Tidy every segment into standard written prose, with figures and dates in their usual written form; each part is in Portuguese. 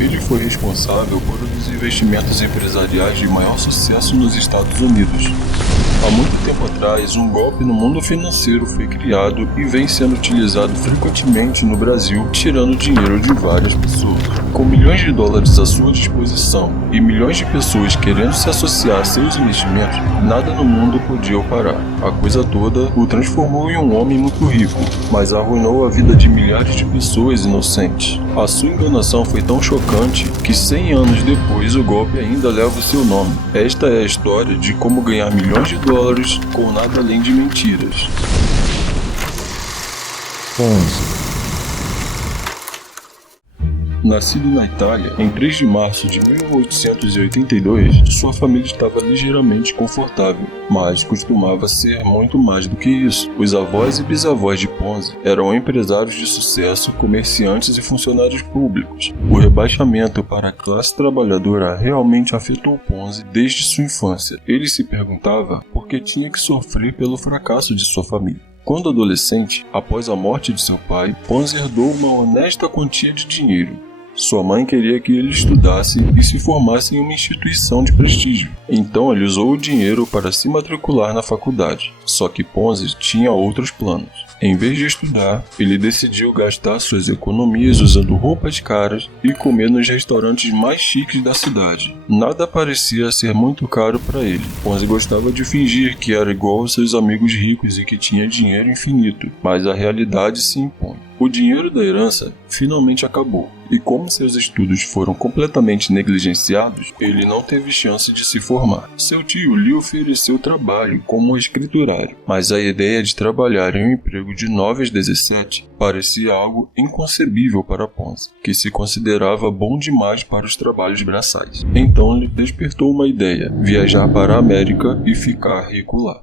Ele foi responsável por um dos investimentos empresariais de maior sucesso nos Estados Unidos. Há muito tempo atrás, um golpe no mundo financeiro foi criado e vem sendo utilizado frequentemente no Brasil, tirando dinheiro de várias pessoas. Com milhões de dólares à sua disposição e milhões de pessoas querendo se associar a seus investimentos, nada no mundo podia o parar. A coisa toda o transformou em um homem muito rico, mas arruinou a vida de milhares de pessoas inocentes. A sua enganação foi tão chocante que 100 anos depois o golpe ainda leva o seu nome. Esta é a história de como ganhar milhões de dólares com nada além de mentiras. Ponzi. Nascido na Itália, em 3 de março de 1882, sua família estava ligeiramente confortável, mas costumava ser muito mais do que isso. Os avós e bisavós de Ponzi eram empresários de sucesso, comerciantes e funcionários públicos. O rebaixamento para a classe trabalhadora realmente afetou Ponzi desde sua infância. Ele se perguntava por que tinha que sofrer pelo fracasso de sua família. Quando adolescente, após a morte de seu pai, Ponzi herdou uma honesta quantia de dinheiro. Sua mãe queria que ele estudasse e se formasse em uma instituição de prestígio. Então ele usou o dinheiro para se matricular na faculdade. Só que Ponzi tinha outros planos. Em vez de estudar, ele decidiu gastar suas economias usando roupas caras e comer nos restaurantes mais chiques da cidade. Nada parecia ser muito caro para ele. Ponzi gostava de fingir que era igual aos seus amigos ricos e que tinha dinheiro infinito, mas a realidade se impõe. O dinheiro da herança finalmente acabou, e como seus estudos foram completamente negligenciados, ele não teve chance de se formar. Seu tio lhe ofereceu trabalho como escriturário, mas a ideia de trabalhar em um emprego de 9 às 17 parecia algo inconcebível para Ponzi, que se considerava bom demais para os trabalhos braçais. Então lhe despertou uma ideia: viajar para a América e ficar rico lá.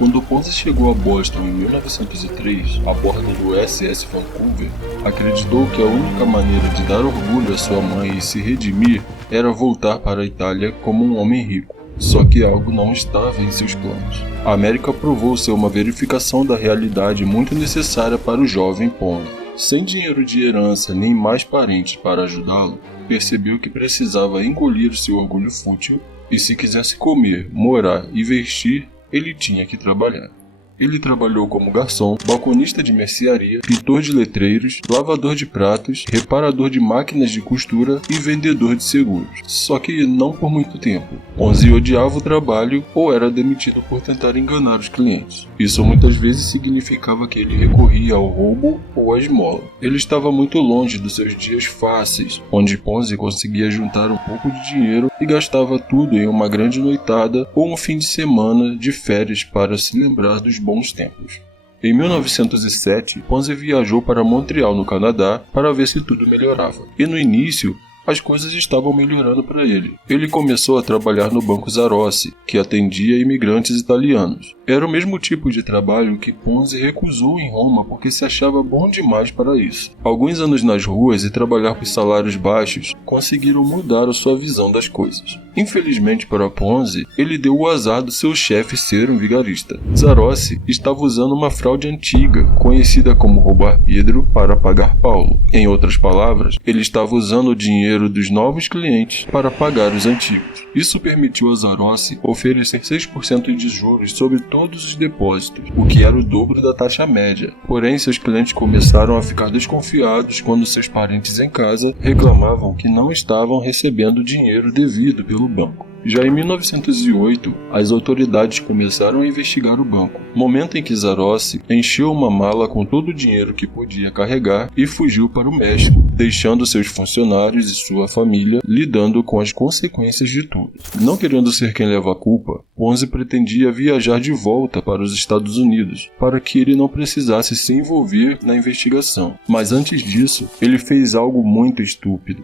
Quando Ponzi chegou a Boston em 1903, a bordo do USS Vancouver, acreditou que a única maneira de dar orgulho à sua mãe e se redimir era voltar para a Itália como um homem rico. Só que algo não estava em seus planos. A América provou ser uma verificação da realidade muito necessária para o jovem Ponzi. Sem dinheiro de herança nem mais parentes para ajudá-lo, percebeu que precisava engolir o seu orgulho fútil e, se quisesse comer, morar e vestir, ele tinha que trabalhar. Ele trabalhou como garçom, balconista de mercearia, pintor de letreiros, lavador de pratos, reparador de máquinas de costura e vendedor de seguros. Só que não por muito tempo. Ponzi odiava o trabalho ou era demitido por tentar enganar os clientes. Isso muitas vezes significava que ele recorria ao roubo ou à esmola. Ele estava muito longe dos seus dias fáceis, onde Ponzi conseguia juntar um pouco de dinheiro e gastava tudo em uma grande noitada ou um fim de semana de férias para se lembrar dos bons tempos. Em 1907, Ponzi viajou para Montreal, no Canadá, para ver se tudo melhorava. E no início, as coisas estavam melhorando para ele. Ele começou a trabalhar no Banco Zarossi, que atendia imigrantes italianos. Era o mesmo tipo de trabalho que Ponzi recusou em Roma porque se achava bom demais para isso. Alguns anos nas ruas e trabalhar por salários baixos conseguiram mudar a sua visão das coisas. Infelizmente para Ponzi, ele deu o azar do seu chefe ser um vigarista. Zarossi estava usando uma fraude antiga, conhecida como roubar Pedro para pagar Paulo. Em outras palavras, ele estava usando o dinheiro dos novos clientes para pagar os antigos. Isso permitiu a Zarossi oferecer 6% de juros sobre todos os depósitos, o que era o dobro da taxa média. Porém, seus clientes começaram a ficar desconfiados quando seus parentes em casa reclamavam que não estavam recebendo o dinheiro devido pelo banco. Já em 1908, as autoridades começaram a investigar o banco, momento em que Zarossi encheu uma mala com todo o dinheiro que podia carregar e fugiu para o México, deixando seus funcionários e sua família lidando com as consequências de tudo. Não querendo ser quem leva a culpa, Ponzi pretendia viajar de volta para os Estados Unidos, para que ele não precisasse se envolver na investigação. Mas antes disso, ele fez algo muito estúpido.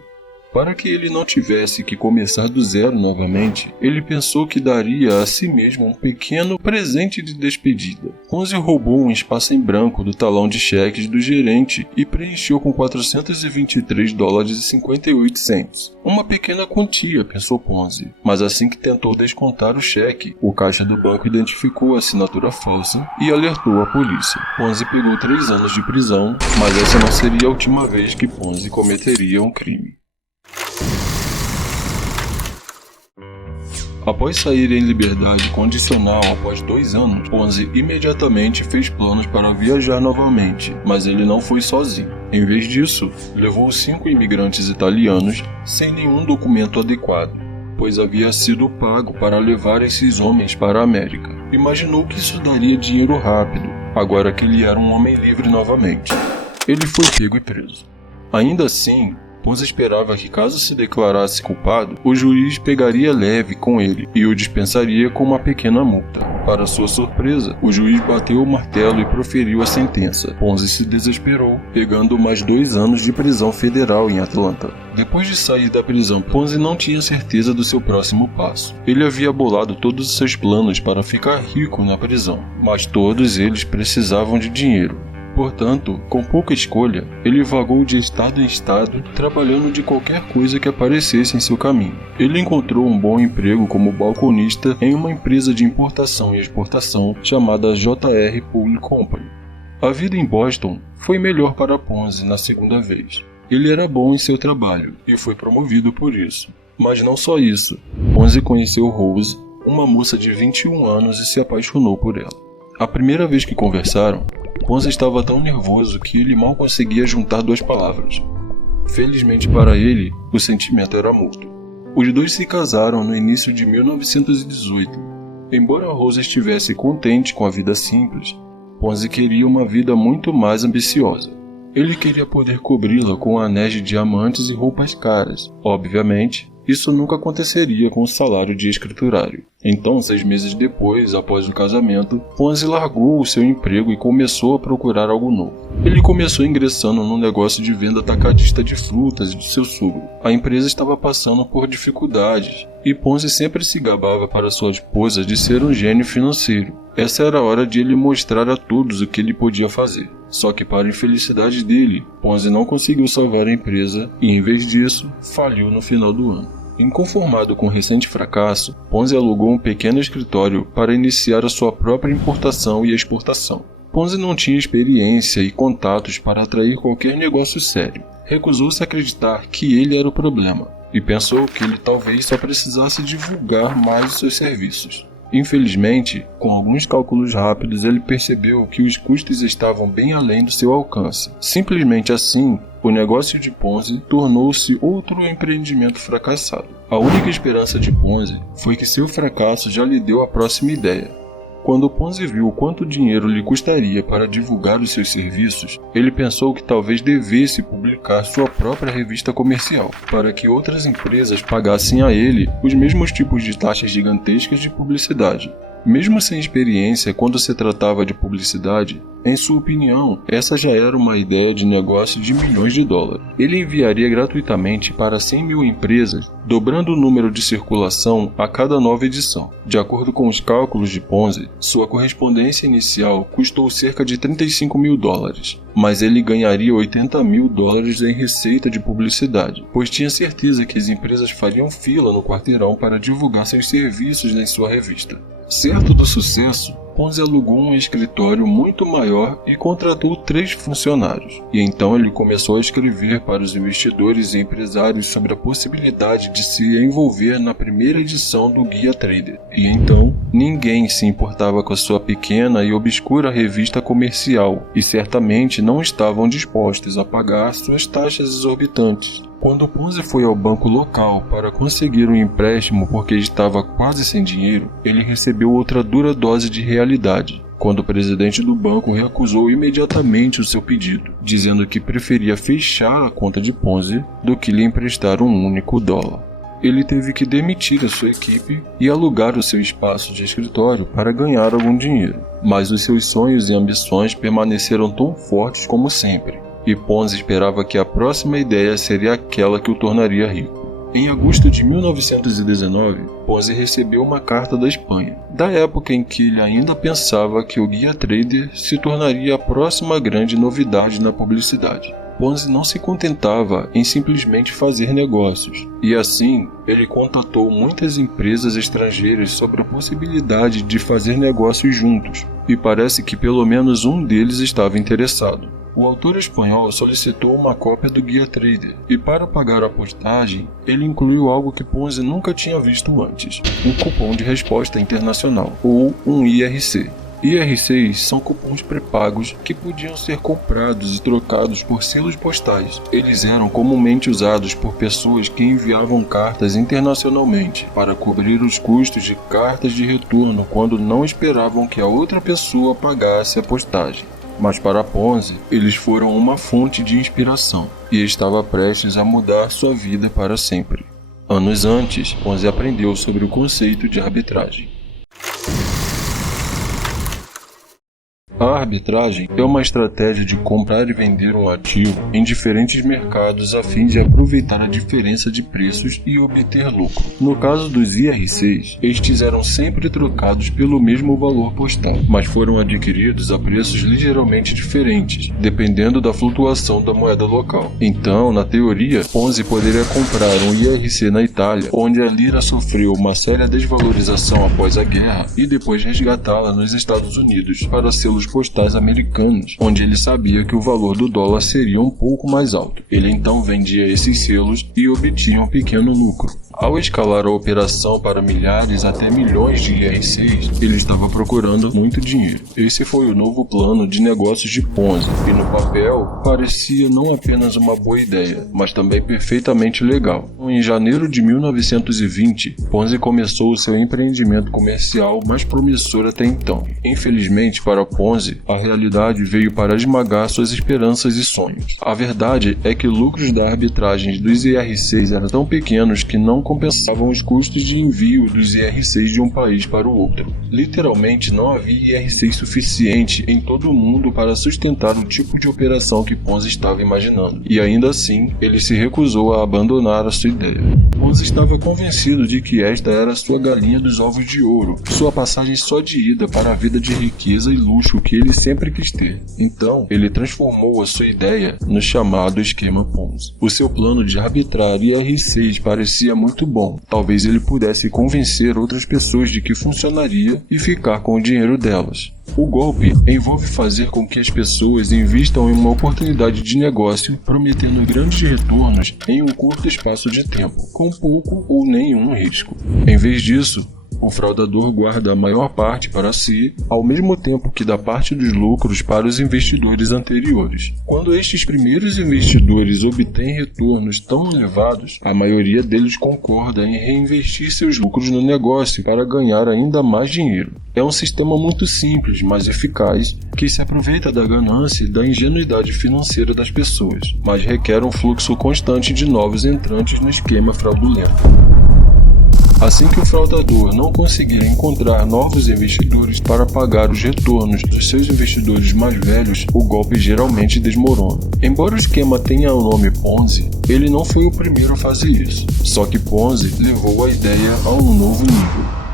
Para que ele não tivesse que começar do zero novamente, ele pensou que daria a si mesmo um pequeno presente de despedida. Ponzi roubou um espaço em branco do talão de cheques do gerente e preencheu com $423,58. Uma pequena quantia, pensou Ponzi, mas assim que tentou descontar o cheque, o caixa do banco identificou a assinatura falsa e alertou a polícia. Ponzi pegou 3 anos de prisão, mas essa não seria a última vez que Ponzi cometeria um crime. Após sair em liberdade condicional após 2 anos, Ponzi imediatamente fez planos para viajar novamente, mas ele não foi sozinho. Em vez disso, levou 5 imigrantes italianos sem nenhum documento adequado, pois havia sido pago para levar esses homens para a América. Imaginou que isso daria dinheiro rápido, agora que ele era um homem livre novamente. Ele foi pego e preso. Ainda assim, Ponzi esperava que, caso se declarasse culpado, o juiz pegaria leve com ele e o dispensaria com uma pequena multa. Para sua surpresa, o juiz bateu o martelo e proferiu a sentença. Ponzi se desesperou, pegando mais 2 anos de prisão federal em Atlanta. Depois de sair da prisão, Ponzi não tinha certeza do seu próximo passo. Ele havia bolado todos os seus planos para ficar rico na prisão, mas todos eles precisavam de dinheiro. Portanto, com pouca escolha, ele vagou de estado em estado, trabalhando de qualquer coisa que aparecesse em seu caminho. Ele encontrou um bom emprego como balconista em uma empresa de importação e exportação chamada JR Public Company. A vida em Boston foi melhor para Ponzi na segunda vez. Ele era bom em seu trabalho e foi promovido por isso. Mas não só isso. Ponzi conheceu Rose, uma moça de 21 anos, e se apaixonou por ela. A primeira vez que conversaram, Ponzi estava tão nervoso que ele mal conseguia juntar 2 palavras. Felizmente para ele, o sentimento era mútuo. Os dois se casaram no início de 1918. Embora Rose estivesse contente com a vida simples, Ponzi queria uma vida muito mais ambiciosa. Ele queria poder cobri-la com anéis de diamantes e roupas caras. Obviamente, isso nunca aconteceria com o salário de escriturário. Então, 6 meses depois, após o casamento, Ponzi largou o seu emprego e começou a procurar algo novo. Ele começou ingressando num negócio de venda atacadista de frutas de seu sogro. A empresa estava passando por dificuldades, e Ponzi sempre se gabava para sua esposa de ser um gênio financeiro. Essa era a hora de ele mostrar a todos o que ele podia fazer. Só que, para a infelicidade dele, Ponzi não conseguiu salvar a empresa e, em vez disso, faliu no final do ano. Inconformado com o recente fracasso, Ponzi alugou um pequeno escritório para iniciar a sua própria importação e exportação. Ponzi não tinha experiência e contatos para atrair qualquer negócio sério. Recusou-se a acreditar que ele era o problema e pensou que ele talvez só precisasse divulgar mais os seus serviços. Infelizmente, com alguns cálculos rápidos, ele percebeu que os custos estavam bem além do seu alcance. Simplesmente assim, o negócio de Ponzi tornou-se outro empreendimento fracassado. A única esperança de Ponzi foi que seu fracasso já lhe deu a próxima ideia. Quando Ponzi viu quanto dinheiro lhe custaria para divulgar os seus serviços, ele pensou que talvez devesse publicar sua própria revista comercial, para que outras empresas pagassem a ele os mesmos tipos de taxas gigantescas de publicidade. Mesmo sem experiência quando se tratava de publicidade, em sua opinião, essa já era uma ideia de negócio de milhões de dólares. Ele enviaria gratuitamente para 100 mil empresas, dobrando o número de circulação a cada nova edição. De acordo com os cálculos de Ponzi, sua correspondência inicial custou cerca de 35 mil dólares, mas ele ganharia 80 mil dólares em receita de publicidade, pois tinha certeza que as empresas fariam fila no quarteirão para divulgar seus serviços em sua revista. Certo do sucesso, Ponzi alugou um escritório muito maior e contratou 3 funcionários. E então ele começou a escrever para os investidores e empresários sobre a possibilidade de se envolver na primeira edição do Guia Trader. E então, ninguém se importava com a sua pequena e obscura revista comercial e certamente não estavam dispostos a pagar suas taxas exorbitantes. Quando Ponzi foi ao banco local para conseguir um empréstimo porque estava quase sem dinheiro, ele recebeu outra dura dose de realidade, quando o presidente do banco recusou imediatamente o seu pedido, dizendo que preferia fechar a conta de Ponzi do que lhe emprestar um único dólar. Ele teve que demitir a sua equipe e alugar o seu espaço de escritório para ganhar algum dinheiro, mas os seus sonhos e ambições permaneceram tão fortes como sempre. e Ponzi esperava que a próxima ideia seria aquela que o tornaria rico. Em agosto de 1919, Ponzi recebeu uma carta da Espanha, da época em que ele ainda pensava que o guia trader se tornaria a próxima grande novidade na publicidade. Ponzi não se contentava em simplesmente fazer negócios, e assim ele contatou muitas empresas estrangeiras sobre a possibilidade de fazer negócios juntos, e parece que pelo menos um deles estava interessado. O autor espanhol solicitou uma cópia do guia trader, e para pagar a postagem, ele incluiu algo que Ponzi nunca tinha visto antes: um cupom de resposta internacional, ou um IRC. IRCs são cupons pré-pagos que podiam ser comprados e trocados por selos postais. Eles eram comumente usados por pessoas que enviavam cartas internacionalmente para cobrir os custos de cartas de retorno quando não esperavam que a outra pessoa pagasse a postagem. Mas para Ponzi, eles foram uma fonte de inspiração e estava prestes a mudar sua vida para sempre. Anos antes, Ponzi aprendeu sobre o conceito de arbitragem. A arbitragem é uma estratégia de comprar e vender um ativo em diferentes mercados a fim de aproveitar a diferença de preços e obter lucro. No caso dos IRCs, estes eram sempre trocados pelo mesmo valor postal, mas foram adquiridos a preços ligeiramente diferentes, dependendo da flutuação da moeda local. Então, na teoria, Ponzi poderia comprar um IRC na Itália, onde a lira sofreu uma séria desvalorização após a guerra, e depois resgatá-la nos Estados Unidos para selos postais americanos, onde ele sabia que o valor do dólar seria um pouco mais alto. Ele então vendia esses selos e obtinha um pequeno lucro. Ao escalar a operação para milhares até milhões de IRCs, ele estava procurando muito dinheiro. Esse foi o novo plano de negócios de Ponzi, e no papel parecia não apenas uma boa ideia, mas também perfeitamente legal. Em janeiro de 1920, Ponzi começou o seu empreendimento comercial mais promissor até então. Infelizmente para Ponzi, a realidade veio para esmagar suas esperanças e sonhos. A verdade é que lucros da arbitragem dos IRCs eram tão pequenos que não compensavam os custos de envio dos IRCs de um país para o outro. Literalmente não havia IRC suficiente em todo o mundo para sustentar o tipo de operação que Ponzi estava imaginando, e ainda assim ele se recusou a abandonar a sua ideia. Ponzi estava convencido de que esta era sua galinha dos ovos de ouro, sua passagem só de ida para a vida de riqueza e luxo que ele sempre quis ter. Então ele transformou a sua ideia no chamado esquema Ponzi. O seu plano de arbitrar IRCs parecia muito bom. Talvez ele pudesse convencer outras pessoas de que funcionaria e ficar com o dinheiro delas. O golpe envolve fazer com que as pessoas invistam em uma oportunidade de negócio, prometendo grandes retornos em um curto espaço de tempo, com pouco ou nenhum risco. Em vez disso, o fraudador guarda a maior parte para si, ao mesmo tempo que dá parte dos lucros para os investidores anteriores. Quando estes primeiros investidores obtêm retornos tão elevados, a maioria deles concorda em reinvestir seus lucros no negócio para ganhar ainda mais dinheiro. É um sistema muito simples, mas eficaz, que se aproveita da ganância e da ingenuidade financeira das pessoas, mas requer um fluxo constante de novos entrantes no esquema fraudulento. Assim que o fraudador não conseguir encontrar novos investidores para pagar os retornos dos seus investidores mais velhos, o golpe geralmente desmorona. Embora o esquema tenha o nome Ponzi, ele não foi o primeiro a fazer isso. Só que Ponzi levou a ideia a um novo nível.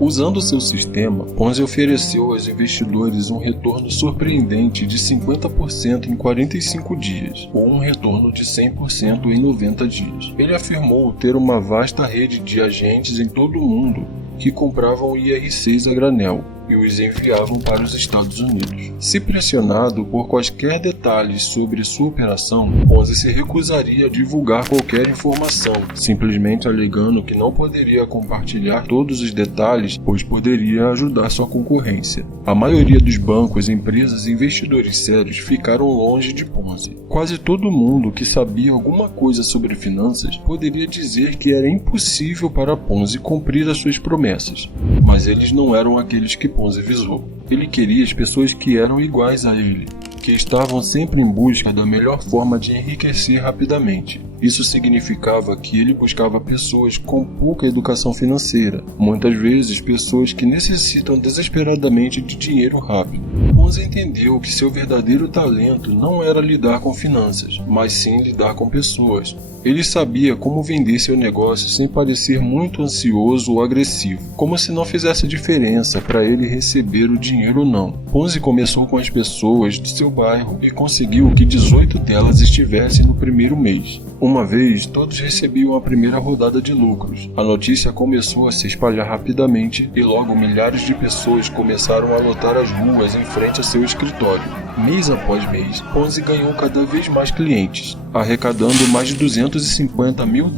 Usando seu sistema, Ponzi ofereceu aos investidores um retorno surpreendente de 50% em 45 dias, ou um retorno de 100% em 90 dias. Ele afirmou ter uma vasta rede de agentes em todo o mundo que compravam IRCs a granel e os enviavam para os Estados Unidos. Se pressionado por quaisquer detalhes sobre sua operação, Ponzi se recusaria a divulgar qualquer informação, simplesmente alegando que não poderia compartilhar todos os detalhes, pois poderia ajudar sua concorrência. A maioria dos bancos, empresas e investidores sérios ficaram longe de Ponzi. Quase todo mundo que sabia alguma coisa sobre finanças poderia dizer que era impossível para Ponzi cumprir as suas promessas, mas eles não eram aqueles que Ponzi visou. Ele queria as pessoas que eram iguais a ele, porque estavam sempre em busca da melhor forma de enriquecer rapidamente. Isso significava que ele buscava pessoas com pouca educação financeira, muitas vezes pessoas que necessitam desesperadamente de dinheiro rápido. Ponzi entendeu que seu verdadeiro talento não era lidar com finanças, mas sim lidar com pessoas. Ele sabia como vender seu negócio sem parecer muito ansioso ou agressivo, como se não fizesse diferença para ele receber o dinheiro ou não. Ponzi começou com as pessoas de seu bairro e conseguiu que 18 delas estivessem no primeiro mês. Uma vez, todos recebiam a primeira rodada de lucros. A notícia começou a se espalhar rapidamente e logo milhares de pessoas começaram a lotar as ruas em frente a seu escritório. Mês após mês, Ponzi ganhou cada vez mais clientes, arrecadando mais de $250 mil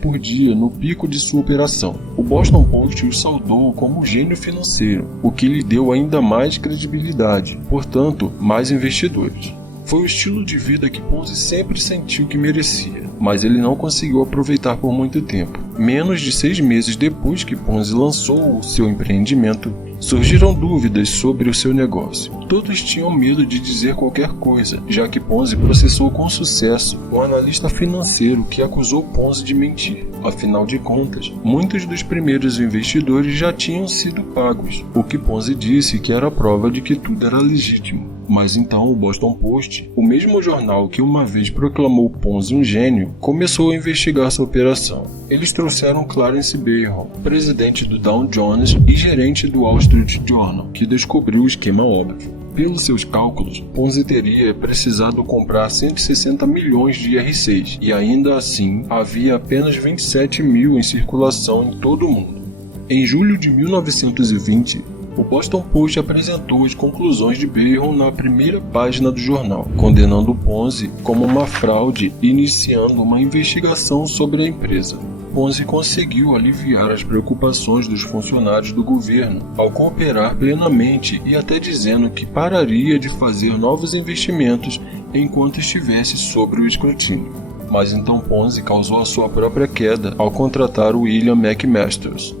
por dia no pico de sua operação. O Boston Post o saudou como um gênio financeiro, o que lhe deu ainda mais credibilidade, portanto, mais investidores. Foi o estilo de vida que Ponzi sempre sentiu que merecia, mas ele não conseguiu aproveitar por muito tempo. Menos de 6 meses depois que Ponzi lançou o seu empreendimento, surgiram dúvidas sobre o seu negócio. Todos tinham medo de dizer qualquer coisa, já que Ponzi processou com sucesso um analista financeiro que acusou Ponzi de mentir. Afinal de contas, muitos dos primeiros investidores já tinham sido pagos, o que Ponzi disse que era prova de que tudo era legítimo. Mas então o Boston Post, o mesmo jornal que uma vez proclamou Ponzi um gênio, começou a investigar sua operação. Eles trouxeram Clarence Bayron, presidente do Dow Jones e gerente do Wall Street Journal, que descobriu o esquema óbvio. Pelos seus cálculos, Ponzi teria precisado comprar 160 milhões de IR6 e ainda assim havia apenas 27 mil em circulação em todo o mundo. Em julho de 1920, o Boston Post apresentou as conclusões de Bayron na primeira página do jornal, condenando Ponzi como uma fraude e iniciando uma investigação sobre a empresa. Ponzi conseguiu aliviar as preocupações dos funcionários do governo ao cooperar plenamente e até dizendo que pararia de fazer novos investimentos enquanto estivesse sob o escrutínio. Mas então Ponzi causou a sua própria queda ao contratar William McMasters.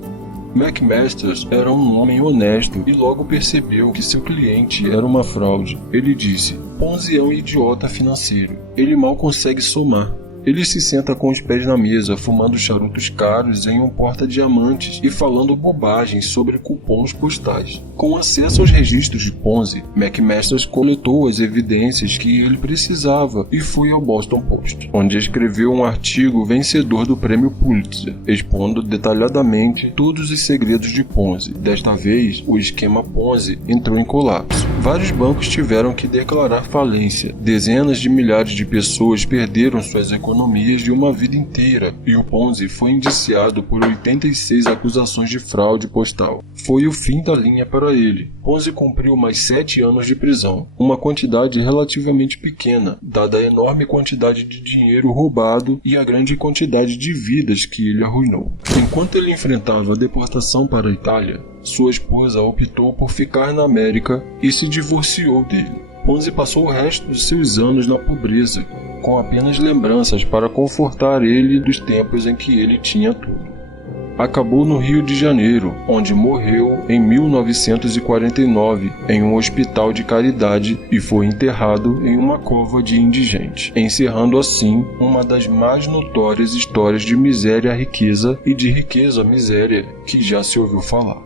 McMasters era um homem honesto e logo percebeu que seu cliente era uma fraude. Ele disse: Ponzi é um idiota financeiro. Ele mal consegue somar. Ele se senta com os pés na mesa, fumando charutos caros em um porta-diamantes e falando bobagens sobre cupons postais. Com acesso aos registros de Ponzi, McMasters coletou as evidências que ele precisava e foi ao Boston Post, onde escreveu um artigo vencedor do prêmio Pulitzer, expondo detalhadamente todos os segredos de Ponzi. Desta vez, o esquema Ponzi entrou em colapso. Vários bancos tiveram que declarar falência. Dezenas de milhares de pessoas perderam suas economias de uma vida inteira, e o Ponzi foi indiciado por 86 acusações de fraude postal. Foi o fim da linha para ele. Ponzi cumpriu mais 7 anos de prisão, uma quantidade relativamente pequena, dada a enorme quantidade de dinheiro roubado e a grande quantidade de vidas que ele arruinou. Enquanto ele enfrentava a deportação para a Itália, sua esposa optou por ficar na América e se divorciou dele. Ponzi passou o resto dos seus anos na pobreza, com apenas lembranças para confortar ele dos tempos em que ele tinha tudo. Acabou no Rio de Janeiro, onde morreu em 1949 em um hospital de caridade e foi enterrado em uma cova de indigente, encerrando assim uma das mais notórias histórias de miséria à riqueza e de riqueza à miséria que já se ouviu falar.